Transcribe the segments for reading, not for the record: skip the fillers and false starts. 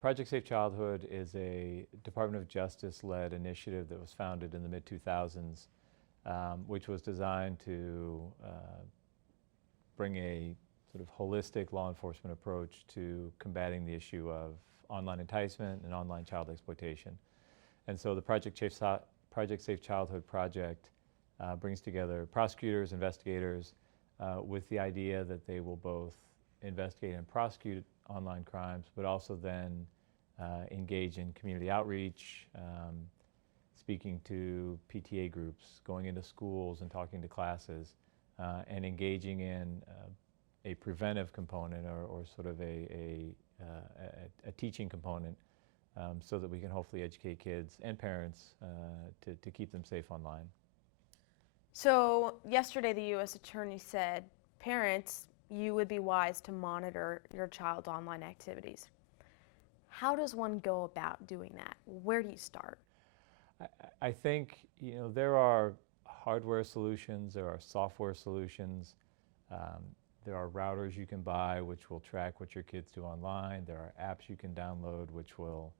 Project Safe Childhood is a Department of Justice-led initiative that was founded in the mid-2000s, which was designed to bring a sort of holistic law enforcement approach to combating the issue of online enticement and online child exploitation. And so the Project Safe Childhood project brings together prosecutors, investigators, with the idea that they will both investigate and prosecute online crimes, but also then engage in community outreach, speaking to PTA groups, going into schools and talking to classes, and engaging in a preventive component or sort of a teaching component, so that we can hopefully educate kids and parents to keep them safe online. So yesterday the U.S. Attorney said, parents, you would be wise to monitor your child's online activities. How does one go about doing that? Where do you start? I think, there are hardware solutions, there are software solutions, there are routers you can buy which will track what your kids do online, there are apps you can download which will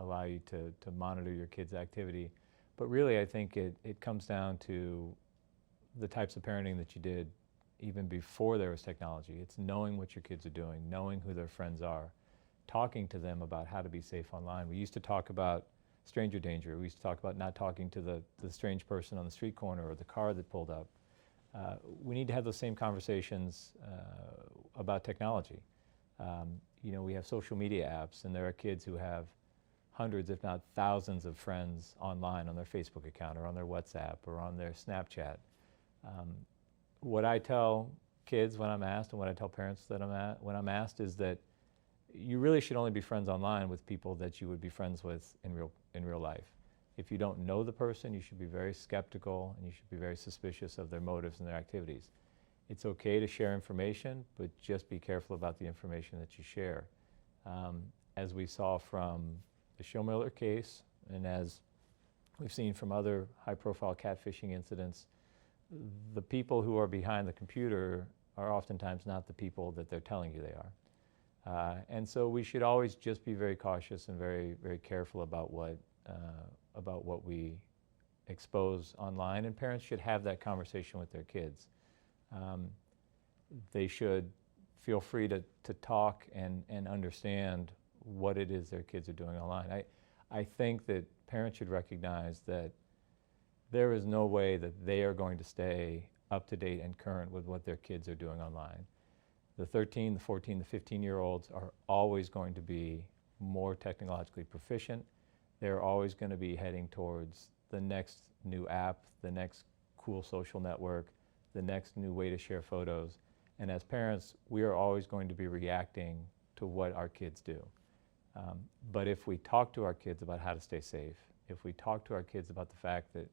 allow you to monitor your kids' activity. But really I think it comes down to the types of parenting that you did even before there was technology. It's knowing what your kids are doing, knowing who their friends are, talking to them about how to be safe online. We used to talk about stranger danger. We used to talk about not talking to the strange person on the street corner or the car that pulled up. We need to have those same conversations about technology. We have social media apps, and there are kids who have hundreds, if not thousands, of friends online on their Facebook account or on their WhatsApp or on their Snapchat. What I tell kids when I'm asked, and what I tell parents when I'm asked, is that you really should only be friends online with people that you would be friends with in real life. If you don't know the person, you should be very skeptical and you should be very suspicious of their motives and their activities. It's okay to share information, but just be careful about the information that you share. As we saw from the Schomiller case, and as we've seen from other high-profile catfishing incidents, the people who are behind the computer are oftentimes not the people that they're telling you they are. And so we should always just be very cautious and very, very careful about what we expose online, and parents should have that conversation with their kids. They should feel free to talk and understand what it is their kids are doing online. I think that parents should recognize that there is no way that they are going to stay up to date and current with what their kids are doing online. The 13, the 14, the 15-year-olds are always going to be more technologically proficient. They're always going to be heading towards the next new app, the next cool social network, the next new way to share photos. And as parents, we are always going to be reacting to what our kids do. But if we talk to our kids about how to stay safe, if we talk to our kids about the fact that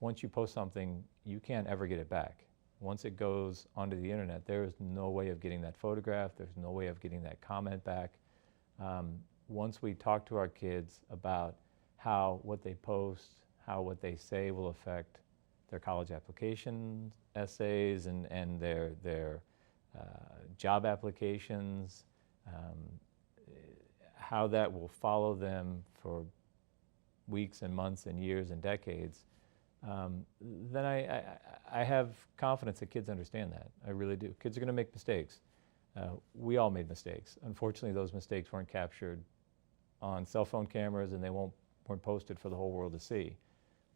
once you post something, you can't ever get it back. Once it goes onto the internet, there is no way of getting that photograph, there's no way of getting that comment back. Once we talk to our kids about how what they post, how what they say will affect their college application essays and their job applications, how that will follow them for weeks and months and years and decades, then I have confidence that kids understand that. I really do. Kids are going to make mistakes. We all made mistakes. Unfortunately, those mistakes weren't captured on cell phone cameras, and they weren't posted for the whole world to see.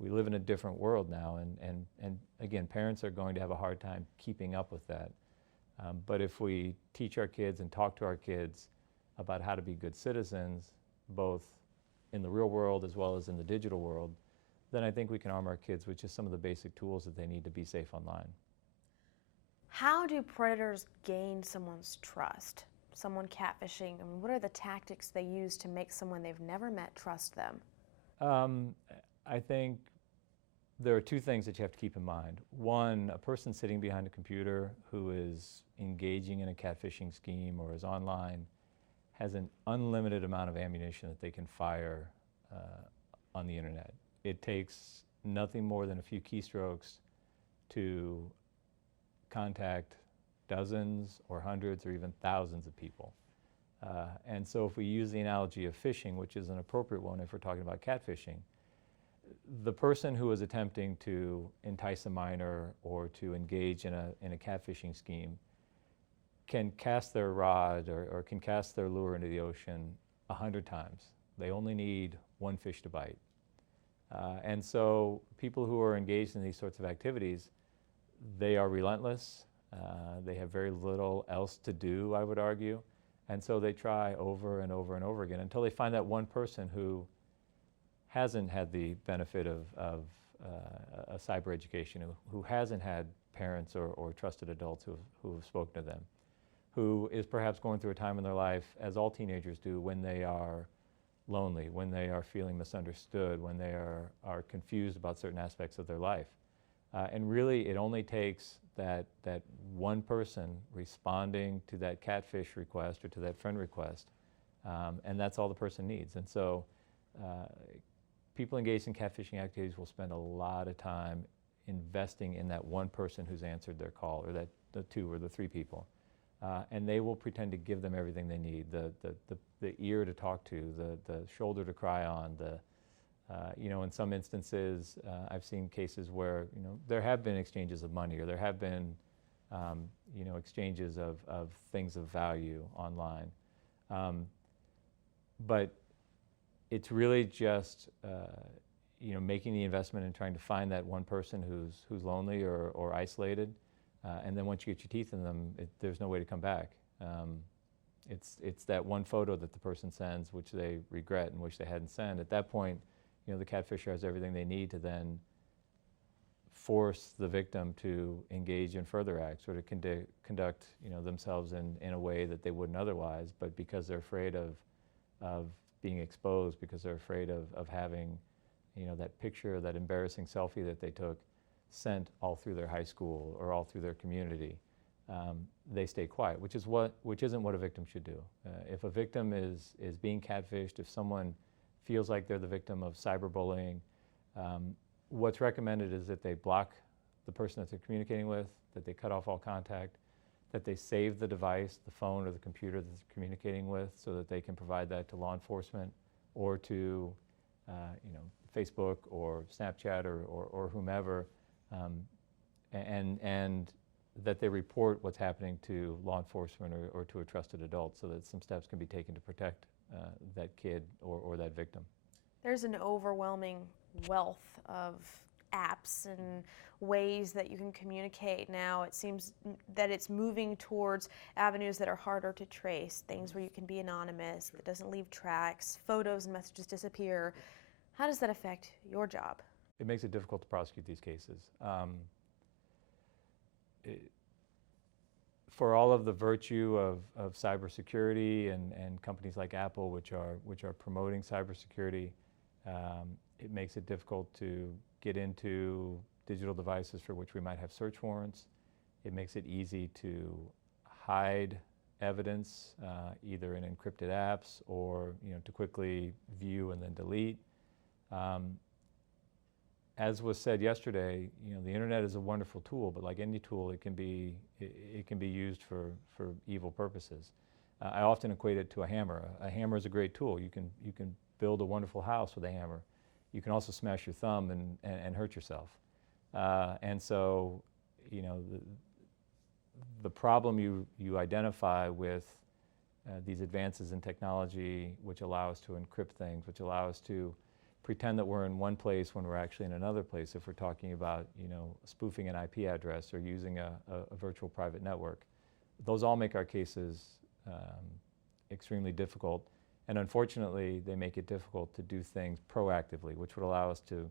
We live in a different world now, and again, parents are going to have a hard time keeping up with that. But if we teach our kids and talk to our kids about how to be good citizens, both in the real world as well as in the digital world, then I think we can arm our kids with just some of the basic tools that they need to be safe online. How do predators gain someone's trust? Someone catfishing, I mean, what are the tactics they use to make someone they've never met trust them? I think there are two things that you have to keep in mind. One, a person sitting behind a computer who is engaging in a catfishing scheme or is online has an unlimited amount of ammunition that they can fire on the internet. It takes nothing more than a few keystrokes to contact dozens or hundreds or even thousands of people. And so if we use the analogy of fishing, which is an appropriate one if we're talking about catfishing, the person who is attempting to entice a minor or to engage in a catfishing scheme can cast their rod or can cast their lure into the ocean 100 times. They only need one fish to bite. And so people who are engaged in these sorts of activities, they are relentless. They have very little else to do, I would argue. And so they try over and over and over again until they find that one person who hasn't had the benefit of a cyber education, who hasn't had parents or trusted adults who have spoken to them, who is perhaps going through a time in their life, as all teenagers do, when they are lonely, when they are feeling misunderstood, when they are confused about certain aspects of their life. And really, it only takes that one person responding to that catfish request or to that friend request, and that's all the person needs. And so people engaged in catfishing activities will spend a lot of time investing in that one person who's answered their call, or the two or the three people. And they will pretend to give them everything they need, the ear to talk to, the shoulder to cry on, in some instances, I've seen cases where, there have been exchanges of money, or there have been, exchanges of things of value online. But it's really just, making the investment in trying to find that one person who's lonely or isolated. And then once you get your teeth in them, there's no way to come back. It's that one photo that the person sends, which they regret and wish they hadn't sent. At that point, the catfisher has everything they need to then force the victim to engage in further acts, or to conduct themselves in a way that they wouldn't otherwise. But because they're afraid of being exposed, because they're afraid of having that picture, that embarrassing selfie that they took, sent all through their high school or all through their community, they stay quiet, which isn't what a victim should do. If a victim is being catfished, if someone feels like they're the victim of cyberbullying, what's recommended is that they block the person that they're communicating with, that they cut off all contact, that they save the device, the phone or the computer that they're communicating with, so that they can provide that to law enforcement or to Facebook or Snapchat or whomever, and that they report what's happening to law enforcement or to a trusted adult, so that some steps can be taken to protect that kid or that victim. There's an overwhelming wealth of apps and ways that you can communicate now. It seems that it's moving towards avenues that are harder to trace, things where you can be anonymous, that doesn't leave tracks, photos and messages disappear. How does that affect your job? It makes it difficult to prosecute these cases. For all of the virtue of cybersecurity and companies like Apple, which are promoting cybersecurity, it makes it difficult to get into digital devices for which we might have search warrants. It makes it easy to hide evidence, either in encrypted apps or to quickly view and then delete. As was said yesterday, the internet is a wonderful tool, but like any tool, it can be used for evil purposes. I often equate it to a hammer. A hammer is a great tool. You can build a wonderful house with a hammer. You can also smash your thumb and hurt yourself. And so, the problem you identify with these advances in technology, which allow us to encrypt things, which allow us to pretend that we're in one place when we're actually in another place, if we're talking about spoofing an IP address or using a virtual private network. Those all make our cases extremely difficult, and unfortunately they make it difficult to do things proactively, which would allow us to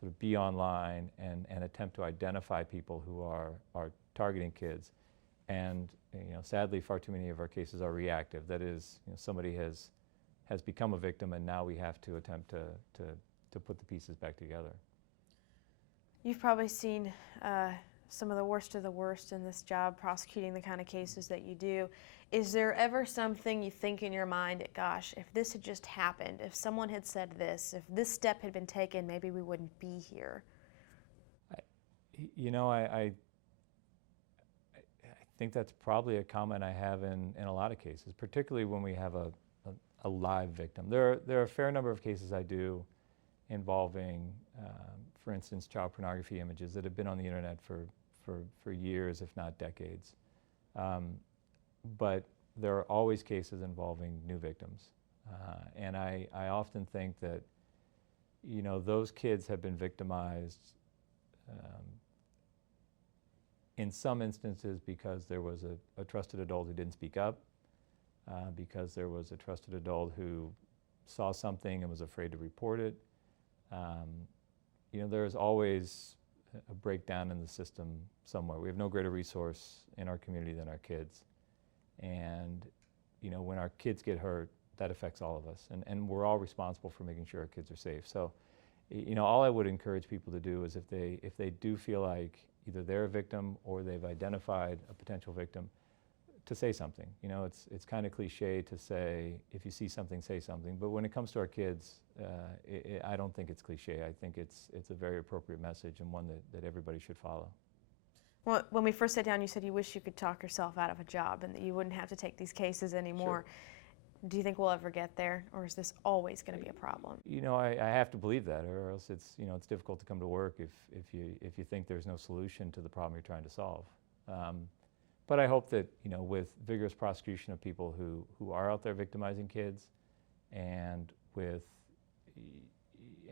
sort of be online and attempt to identify people who are targeting kids. And sadly, far too many of our cases are reactive. That is, somebody has become a victim, and now we have to attempt to put the pieces back together. You've probably seen some of the worst in this job, prosecuting the kind of cases that you do. Is there ever something you think in your mind, gosh, if this had just happened, if someone had said this, if this step had been taken, maybe we wouldn't be here? I think that's probably a comment I have in a lot of cases, particularly when we have a live victim. There are a fair number of cases I do involving, for instance, child pornography images that have been on the internet for years, if not decades. But there are always cases involving new victims. And I often think that, you know, those kids have been victimized in some instances because there was a trusted adult who didn't speak up, because there was a trusted adult who saw something and was afraid to report it. You know, there's always a breakdown in the system somewhere. We have no greater resource in our community than our kids. And, you know, when our kids get hurt, that affects all of us. And we're all responsible for making sure our kids are safe. So, you know, all I would encourage people to do is if they do feel like either they're a victim or they've identified a potential victim, to say something. You know, it's kind of cliche to say, if you see something, say something. But when it comes to our kids, I don't think it's cliche. I think it's a very appropriate message and one that everybody should follow. Well, when we first sat down, you said you wish you could talk yourself out of a job and that you wouldn't have to take these cases anymore. Sure. Do you think we'll ever get there, or is this always going to be a problem? You know, I have to believe that, or else it's difficult to come to work if you think there's no solution to the problem you're trying to solve. But I hope that, you know, with vigorous prosecution of people who are out there victimizing kids, and with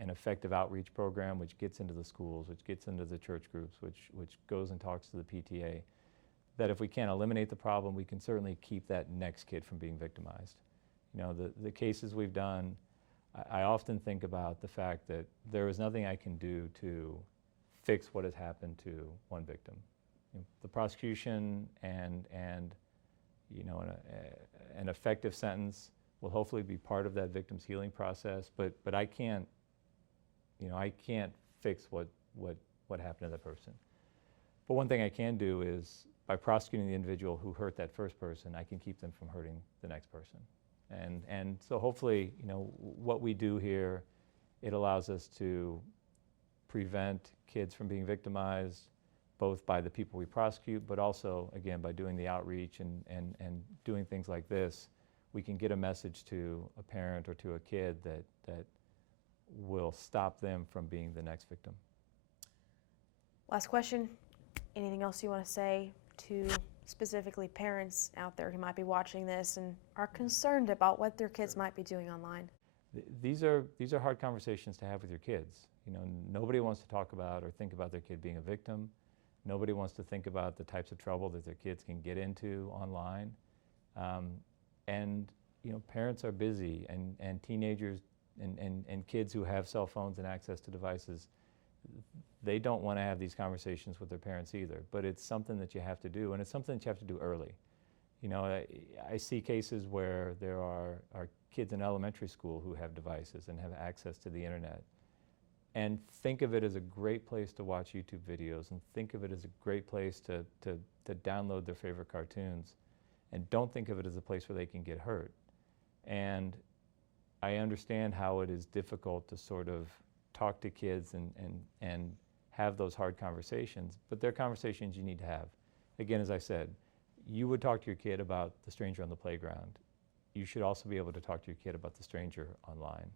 an effective outreach program which gets into the schools, which gets into the church groups, which goes and talks to the PTA, that if we can't eliminate the problem, we can certainly keep that next kid from being victimized. You know, the cases we've done, I often think about the fact that there is nothing I can do to fix what has happened to one victim. The prosecution and you know, an effective sentence will hopefully be part of that victim's healing process, but I can't, you know, I can't fix what happened to that person. But one thing I can do is, by prosecuting the individual who hurt that first person, I can keep them from hurting the next person. And so hopefully, you know, what we do here, it allows us to prevent kids from being victimized, both by the people we prosecute, but also, again, by doing the outreach and doing things like this, we can get a message to a parent or to a kid that will stop them from being the next victim. Last question. Anything else you want to say to specifically parents out there who might be watching this and are concerned about what their kids might be doing online? These are hard conversations to have with your kids. You know, nobody wants to talk about or think about their kid being a victim. Nobody wants to think about the types of trouble that their kids can get into online. And you know, parents are busy, and teenagers and kids who have cell phones and access to devices, they don't want to have these conversations with their parents either. But it's something that you have to do, and it's something that you have to do early. You know, I see cases where there are kids in elementary school who have devices and have access to the internet. And think of it as a great place to watch YouTube videos, and think of it as a great place to download their favorite cartoons. And don't think of it as a place where they can get hurt. And I understand how it is difficult to sort of talk to kids and have those hard conversations, but they're conversations you need to have. Again, as I said, you would talk to your kid about the stranger on the playground. You should also be able to talk to your kid about the stranger online.